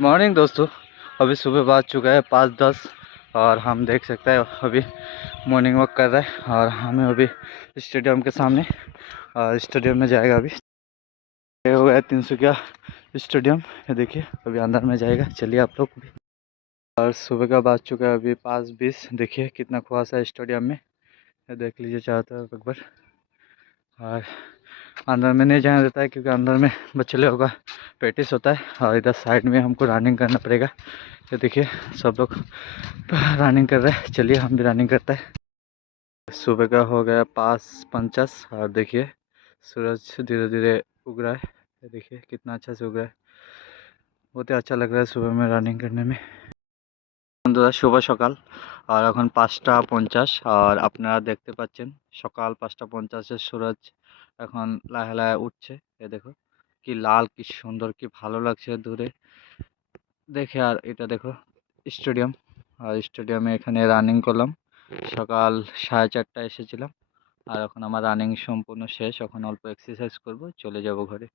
Morning दोस्तों। अभी सुबह बाज चुका है 5:10 और हम देख सकते हैं अभी मॉर्निंग वॉक कर रहे हैं और हमें अभी स्टेडियम के सामने और स्टेडियम में जाएगा। अभी ये हो गया 300 स्टेडियम। ये देखिए अभी अंदर में जाएगा। चलिए आप लोग भी। और सुबह का बाज चुका है अभी 5:20। देखिए कितना कुहासा है स्टेडियम में। ये देख लीजिए चाहता है एक बार। और अंदर में नहीं जाने देता है क्योंकि अंदर में बच्चे लोगों का प्रैक्टिस होता है और इधर साइड में हमको रनिंग करना पड़ेगा। ये देखिए सब लोग रनिंग कर रहे हैं। चलिए हम भी रनिंग करते हैं। सुबह का हो गया 5:50 और देखिए सूरज धीरे धीरे उग रहा है। ये देखिए कितना अच्छा से उग रहा है। बहुत ही अच्छा लग रहा है सुबह में रनिंग करने में। বন্ধুরা শুভ সকাল। আর এখন 5:50 আর আপনারা দেখতে পাচ্ছেন সকাল 5:50 सूरज এখন লাহে লাহে উঠছে। এ দেখো কি লাল, কি সুন্দর, কি ভালো লাগছে দূরে দেখে। আর এটা দেখো স্টেডিয়াম। আর স্টেডিয়ামে এখানে রানিং করলাম। সকাল 4:30টায় এসেছিলাম আর এখন আমার রানিং সম্পূর্ণ শেষ। এখন অল্প এক্সারসাইজ করব, চলে যাব ঘরে।